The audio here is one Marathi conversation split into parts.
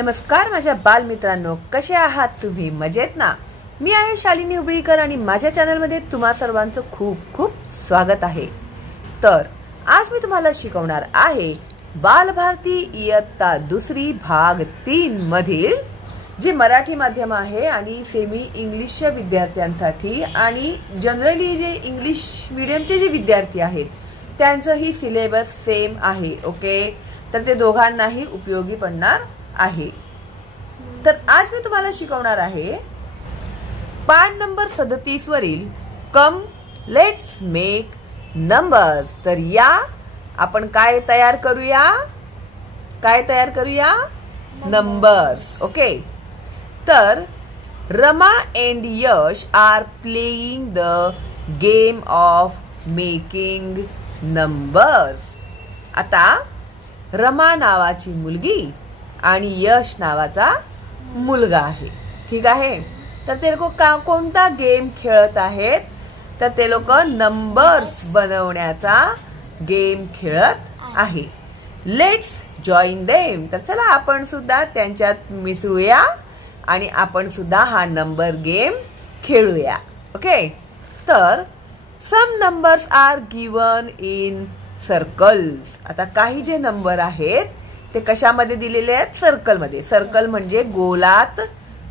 नमस्कार माझ्या बालमित्रांनो, कसे आहात तुम्ही? मजेत ना? मी आहे शालिनी हुबळीकर आणि माझ्या चॅनलमध्ये तुम्हा सर्वांचं खूप खूप स्वागत आहे। तर आज मी तुम्हाला शिकवणार आहे बालभारती इयत्ता दुसरी भाग 3 मधील जे मराठी माध्यम आहे आणि सेमी इंग्लिशच्या विद्यार्थ्यांसाठी आणि जनरली जे इंग्लिश मीडियमचे जे विद्यार्थी आहेत त्यांचंही सिलेबस सेम आहे। ओके, तर ते दोघांनाही उपयोगी पडणार आहे। तर आज मी तुम्हाला शिकवणार आहे पाठ नंबर 37 वरील कम लेट्स मेक नंबर्स। तर या आपण काय तयार करूया नंबर्स। ओके, तर Rama and Yash are playing the game of making numbers. आता रमा नावाची मुलगी आणि यश नावाचा मुलगा आहे, ठीक आहे। तर ते लोक कोणता गेम खेळत आहेत? तर ते लोक नंबर्स बनवण्याचा गेम खेळत आहे। Let's join them. तर चला आपण सुद्धा त्यांच्यात मिसळूया आणि आपण सुद्धा हा नंबर गेम खेळूया। ओके, तर some numbers are given in circles. आता काही जे नंबर आहेत ते कशामध्ये दिलेले आहेत? सर्कल मध्ये। सर्कल म्हणजे गोलात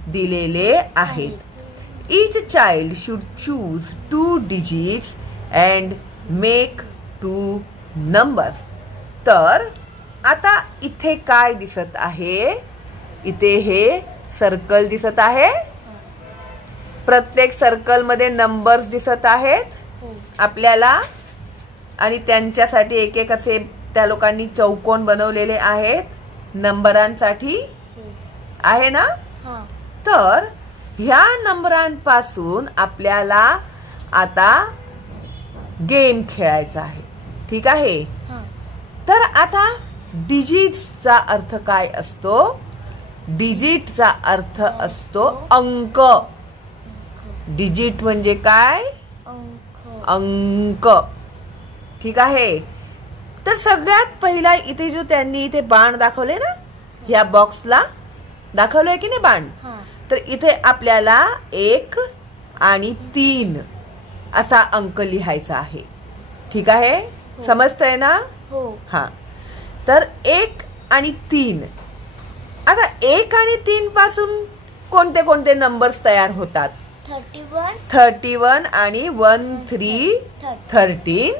दिलेले आहेत। Each child should choose 2 digits and make 2 numbers. तर आता इथे काय दिसत आहे? इथे हे सर्कल दिसत आहे। प्रत्येक सर्कल मध्ये नंबर्स दिसत आहेत आपल्याला आणि त्यांच्यासाठी एक एक असे त्या लोकांनी चौकोन बनवलेले आहेत नंबरांसाठी, आहे ना? तर ह्या नंबरांपासून आपल्याला आता गेम खेळायचा आहे, ठीक आहे। तर आता डिजिट्सचा अर्थ काय असतो? डिजिटचा अर्थ असतो अंक। डिजिट म्हणजे काय? अंक, ठीक आहे। तर सगळ्यात पहिला इथे जो त्यांनी इथे बाण दाखवले ना, ह्या बॉक्सला दाखवलंय की नाही बाण? तर इथे आपल्याला 1 आणि 3 असा अंक लिहायचा आहे, ठीक आहे। समजतंय ना? हा, तर 1 आणि 3। आता 1 आणि 3 पासून कोणते कोणते नंबर्स तयार होतात? 31 आणि 1 3 13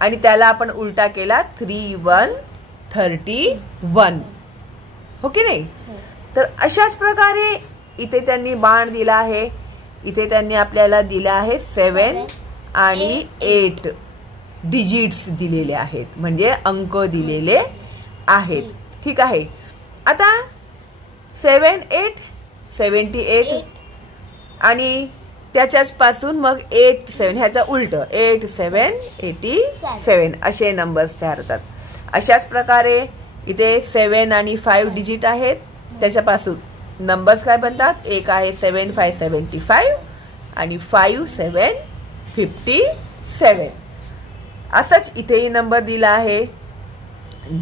आणि त्याला आपण उलटा केला 3 1 31, हो की नाही? तर अशाच प्रकारे इथे त्यांनी बाण दिला आहे। इथे त्यांनी आपल्याला दिला आहे 7 आणि 8 डिजिट्स दिलेले आहेत, म्हणजे अंक दिलेले आहेत, ठीक आहे। आता 7 8 78 आणि त्याच्याच पासून मग 8 7 ह्याचा उलट 8 7 87 असे नंबर्स तयार होतात। अशाच प्रकारे इथे 7 आणि 5 डिजिट आहेत, त्याच्यापासून नंबर्स काय बनतात? एक आहे 7 5 75 आणि 5 7 57। असंच इथेही नंबर दिला आहे।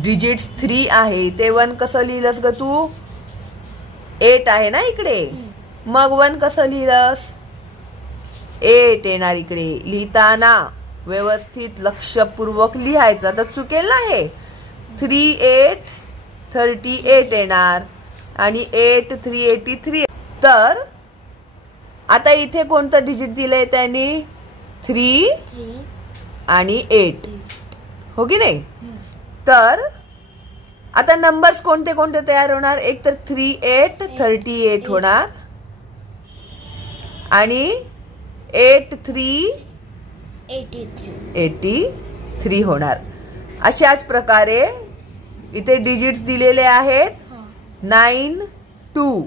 डिजिट्स 3 आहे, ते 1 कसं लिहिलंस ग तू? 8 आहे ना इकडे, मग 1 कसं लिहिलंस? 8 येणार इकडे। लिहिताना व्यवस्थित लक्षपूर्वक लिहायचं, तर चुकेल ना हे। 3 8 38 येणार आणि 8 3 83। तर आता इथे कोणतं डिजिट दिलंय त्यांनी? 3 आणि 8, हो की नाही? तर आता नंबर्स कोणते कोणते तयार होणार? एक तर 3 8 38 होणार आणि 8 3 83 होणार। अशाच प्रकारे इथे डिजिट्स दिलेले आहेत 9 2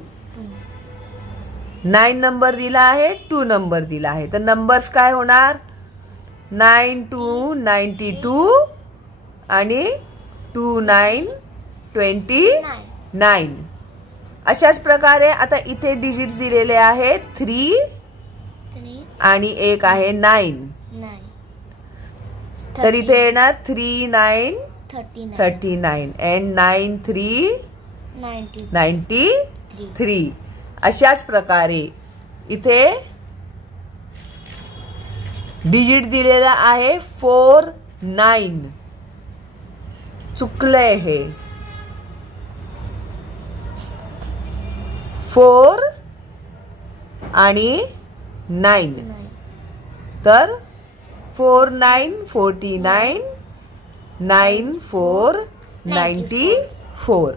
9 नंबर दिला आहे, 2 नंबर दिला आहे। तर नंबर्स काय होणार? 9 2 92 आणि 2 9 29। अशाच प्रकारे आता इथे डिजिट्स दिलेले आहेत 3 आणि एक आहे 9। तर इथे येणार 3 9 39 and 9 3 93. अशाच प्रकारे इथे डिजिट दिलेला आहे 49. चुकलंय हे. 4 आणि 9. तर 4 9 49, 9 4 94.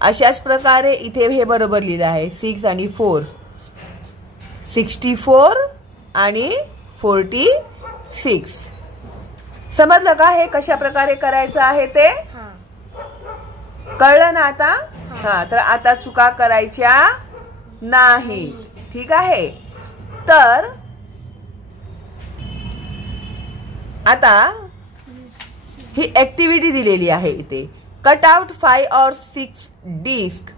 अशाच प्रकारे इथे हे बरोबर लिहिलं आहे. 6 आणि 4 64 आणि 46. समजलं का हे कशा प्रकारे करायचं आहे ते? कळलं ना आता? हा, तर आता चुका करायच्या नाही. ठीक आहे. तर आता ही ऍक्टिव्हिटी दिलेली आहे इथे. Cut out 5 or 6 discs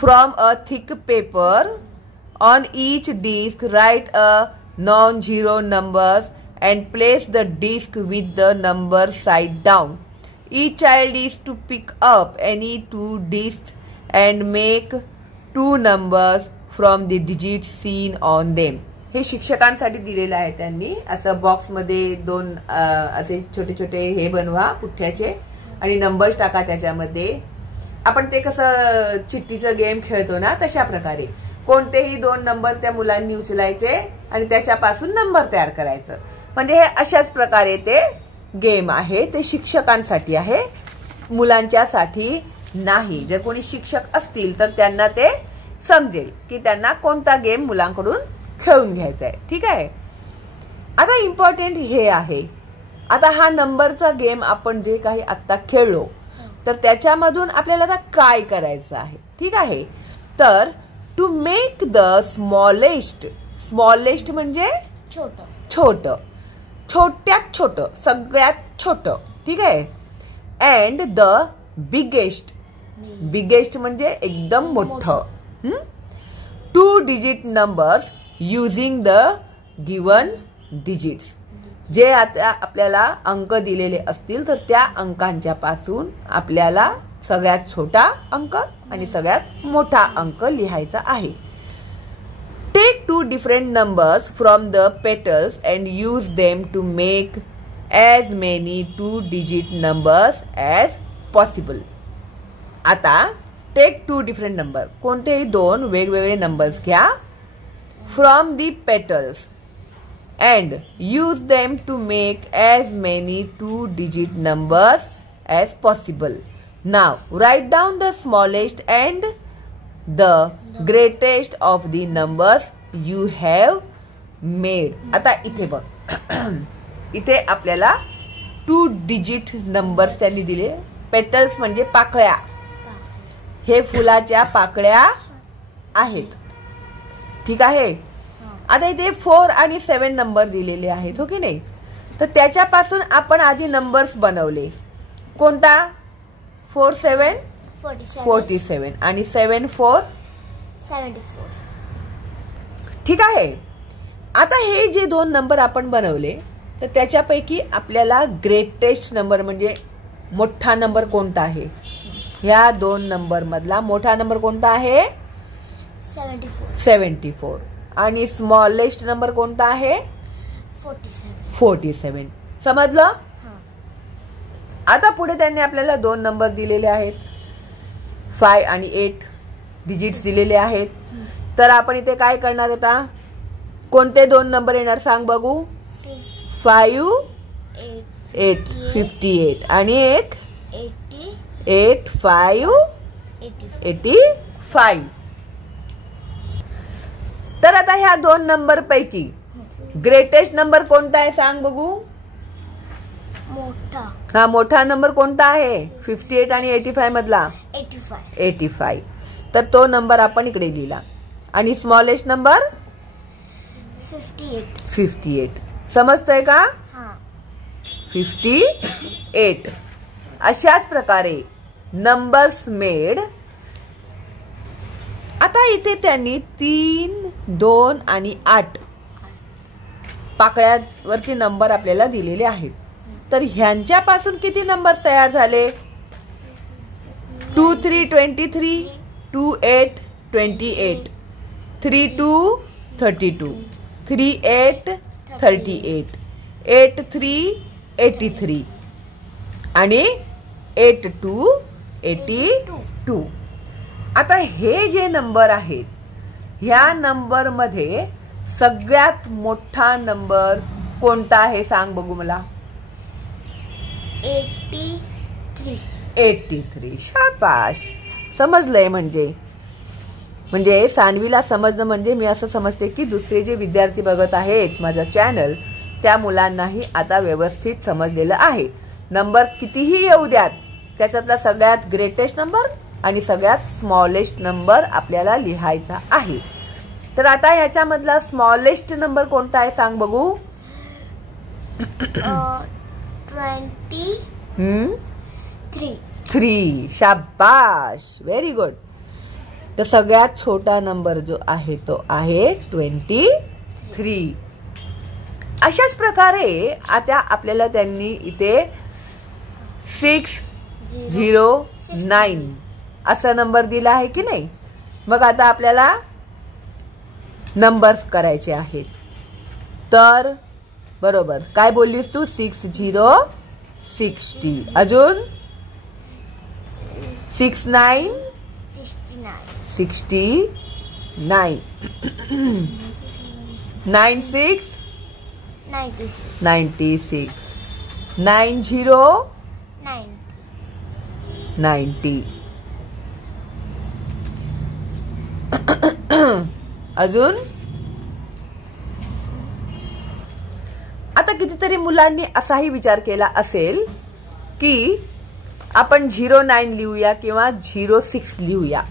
from a thick paper. On each disc write a non-zero numbers and place the disc with the number side down. Each child is to pick up any 2 discs and make 2 numbers from the digits seen on them. हे शिक्षकांसाठी दिलेलं आहे त्यांनी. असं बॉक्स मध्ये 2 असे छोटे छोटे हे बनवा पुठ्ठ्याचे आणि नंबर्स टाका त्याच्यामध्ये. आपण ते कसं चिठ्ठीचं गेम खेळतो ना तशा प्रकारे कोणतेही 2 नंबर त्या मुलांनी उचलायचे आणि त्याच्यापासून नंबर तयार करायचं. म्हणजे हे अशाच प्रकारे ते गेम आहे. ते शिक्षकांसाठी आहे, मुलांच्यासाठी नाही. जर कोणी शिक्षक असतील तर त्यांना ते समजेल की त्यांना कोणता गेम मुलांकडून खेळून घ्यायचा आहे. ठीक आहे. आता इम्पॉर्टंट हे आहे, आता हा नंबरचा गेम आपण जे काही आता खेळलो तर त्याच्यामधून आपल्याला आता काय करायचं आहे. ठीक आहे. तर टू मेक द स्मॉलेस्ट म्हणजे छोट, छोट्यात छोट, सगळ्यात छोट. ठीक आहे. अँड द बिगेस्ट म्हणजे एकदम मोठं. 2 digit numbers using the given digits. जे आता आपल्याला अंक दिलेले असतील तर त्या अंकांच्या पासून आपल्याला सगळ्यात छोटा अंक आणि सगळ्यात मोठा अंक लिहायचा आहे. Take 2 different numbers from the petals and use them to make as many 2 digit numbers as possible. आता टेक 2 different number, कोणतेही 2 वेगवेगळे नंबर्स घ्या from the petals and use them to make as many 2 digit numbers as possible. Now write down the smallest and the greatest of the numbers you have made. आता इथे बघ, इथे आपल्याला 2 digit numbers त्यांनी दिले. पेटल्स म्हणजे पाकळ्या, हे फुलाच्या पाकळ्या आहेत. ठीक आहे. आता इथे 4 आणि 7 नंबर दिलेले आहेत, हो की नाही? तर त्याच्यापासून आपण आधी नंबर्स बनवले. कोणता? 4 7 47 आणि 7 4 74. ठीक आहे. आता हे जे 2 नंबर आपण बनवले तर त्याच्यापैकी आपल्याला ग्रेटेस्ट नंबर म्हणजे मोठा नंबर कोणता आहे? ह्या 2 नंबर मधला मोठा नंबर कोणता आहे? 74. आणि स्मॉलेस्ट नंबर कोणता आहे? 47. समजलं? आता पुढे त्यांनी आपल्याला 2 नंबर दिलेले आहेत, 5 आणि 8 डिजिट्स दिलेले आहेत. तर आपण इथे काय करणार आता? कोणते 2 नंबर येणार सांग बघू? 5 8 58 आणि एक 8 5 85. तर आता ह्या 2 नंबर पैकी ग्रेटेस्ट नंबर कोणता आहे सांग बघू? मोठा. हा मोठा नंबर कोणता आहे? 58 आणि 85 मधला 85. तर तो नंबर आपण इकडे लिहिला. आणि स्मॉलेस्ट नंबर 58. समजतंय का? 58. अशाच प्रकारे नंबर्स मेड. आता इथे त्यांनी 3 2 आणि 8 पाकळ्यावरचे नंबर आपल्याला दिलेले आहेत. तर ह्यांच्यापासून किती नंबर तयार झाले? 2 3 23, 2 8 28, 3 2 32, 3 8 38, 8 3 83 आणि 8 2 82. आता हे जे नंबर आहेत, ह्या नंबर मध्ये सगळ्यात मोठा नंबर कोणता आहे सांग बघू मला. 83. शाबाश, समजलंय. म्हणजे सानवीला समजणं म्हणजे मी असं समजते की दुसरे जे विद्यार्थी बघत आहेत माझा चॅनल, त्या मुलांनाही आता व्यवस्थित समजलेलं आहे. नंबर कितीही येऊ द्यात, त्याच्यातला सगळ्यात ग्रेटेस्ट नंबर आणि सगळ्यात स्मॉलेस्ट नंबर आपल्याला लिहायचा आहे. तर आता ह्याच्यामधला स्मॉलेस्ट नंबर कोणता आहे सांग बघू. 23. शाबाश, व्हेरी गुड. तर सगळ्यात छोटा नंबर जो आहे तो आहे 23. अशाच प्रकारे आता आपल्याला त्यांनी इथे 609 असा नंबर दिला आहे की नाही. मग आता आपल्याला नंबर करायचे आहेत. तर बरोबर काय बोललीस तू. 60 अजून 69 69 96 96 90 90 अजून. आता कितीतरी मुलांनी असाही विचार केला असेल की आपण 09 लिहूया किंवा 06 लिहूया.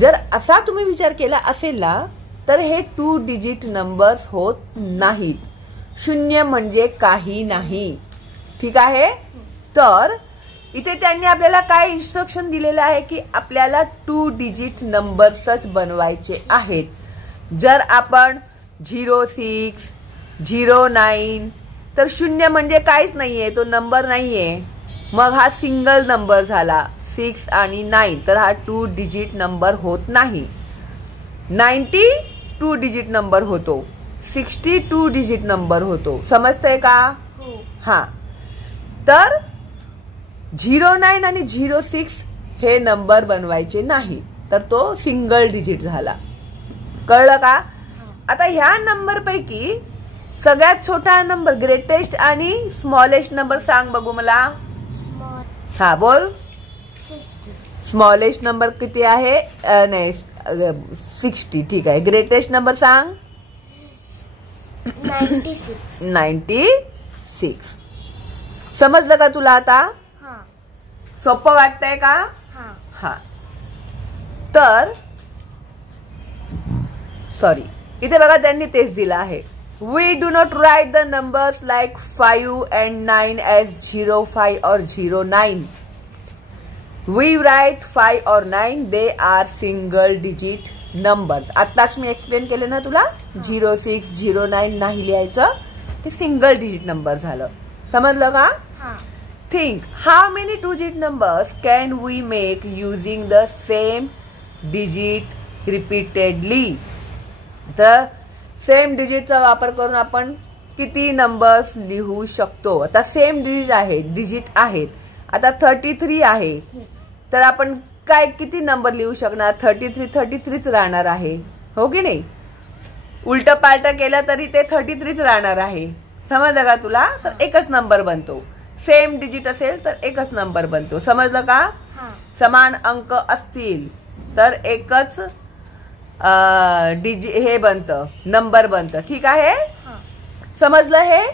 जर असा तुम्ही विचार केला असेल ना, तर हे 2 डिजिट नंबर्स होत नाहीत. 0 म्हणजे काही नाही. ठीक आहे. तर इथे त्यांनी आपल्याला काय इन्स्ट्रक्शन दिलेलं आहे की आपल्याला 2 डिजिट नंबर्सच बनवायचे आहेत. जर आपण 06 09 तर 0 म्हणजे काहीच नाहीये, तो नंबर नाहीये. मग हा सिंगल नंबर झाला 6 आणि 9, तर हा 2 डिजिट नंबर होत नाही. 90 2 डिजिट नंबर होतो, 60 2 डिजिट नंबर होतो. समजतंय का. हा. तर 09 आणि 06 हे नंबर बनवायचे नाही, तर तो सिंगल डिजिट झाला. कळलं का. आता ह्या नंबर पैकी सगळ्यात छोटा नंबर, ग्रेटेस्ट आणि स्मॉलेस्ट नंबर सांग बघू मला. हा बोल. स्मॉलेस्ट नंबर किती आहे. नाही 60. ठीक आहे. ग्रेटेस्ट नंबर सांग. 96. समजलं का तुला आता. सोपं वाटतंय का. हा. तर सॉरी, इथे बघा त्यांनी तेच दिलं आहे. We do not write the numbers like 5 and 9 as 05 or 09. We write 5 or 9. They are single digit numbers. आताच मी एक्सप्लेन केले ना तुला. 06 09 नाही लिहायचं, ते सिंगल डिजिट नंबर झालं. समजलं का. Think how many 2 digit numbers can we make using the same digit repeatedly. तर सेम डिजिटचा वापर करून आपण किती नंबर्स लिहू शकतो. आता सेम डिजिट आहेत. आता 33 आहे, तर आपण काय किती नंबर लिहू शकणार. 33 राहणार आहे, हो की नाही. उलट पालट केलं तरी ते 33 राहणार आहे. समजलं का तुला. तर एकच नंबर बनतो. सेम डिजिट असेल तर एकच नंबर बनतो. समजलं का. समान अंक असतील तर एकच हे बनतं, नंबर बनतं. ठीक आहे. समजलं हे.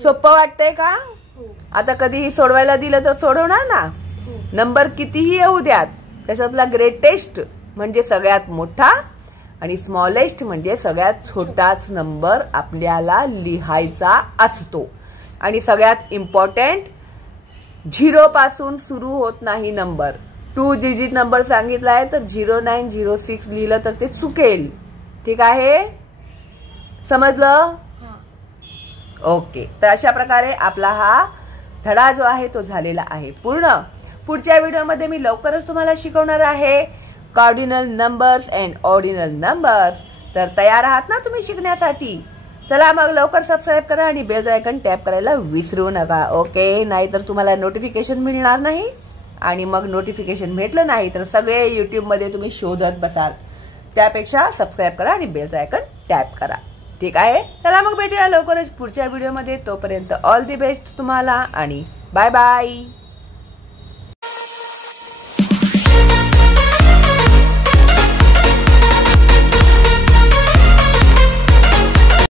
सोपं वाटतंय का. आता कधीही सोडवायला दिलं तर सोडवणार ना. नंबर कितीही येऊ द्यात, त्याच्यातला ग्रेटेस्ट म्हणजे सगळ्यात मोठा आणि स्मॉलेस्ट म्हणजे सगळ्यात छोटाच नंबर आपल्याला लिहायचा असतो. आणि सगळ्यात इम्पॉर्टंट, 0 पासून सुरू होत नाही नंबर. 2 डिजिट नंबर सांगितलाय तर 09 06 लिहिलं तर ते चुकेल. ठीक आहे. समजलं. ओके. तर अशा प्रकारे आपला हा धडा जो आहे तो झालेला आहे पूर्ण. पुढच्या व्हिडिओमध्ये मी लवकरच तुम्हाला शिकवणार आहे cardinal numbers and ordinal numbers. तर तयार आहात ना तुम्ही शिकण्यासाठी? चला मग लवकर सबस्क्राईब करा आणि बेल आयकॉन टॅप करायला विसरू नका. ओके, नाहीतर तुम्हाला नोटिफिकेशन मिळणार नाही आणि मग नोटिफिकेशन भेटलं नाही तर सगळे यूट्यूबमध्ये तुम्ही शोधत बसाल. त्यापेक्षा सबस्क्राईब करा आणि बेल आयकॉन टॅप करा. ठीक आहे, चला मग भेटूया लवकरच पुढच्या व्हिडिओमध्ये. तोपर्यंत ऑल दी बेस्ट तुम्हाला आणि बाय बाय.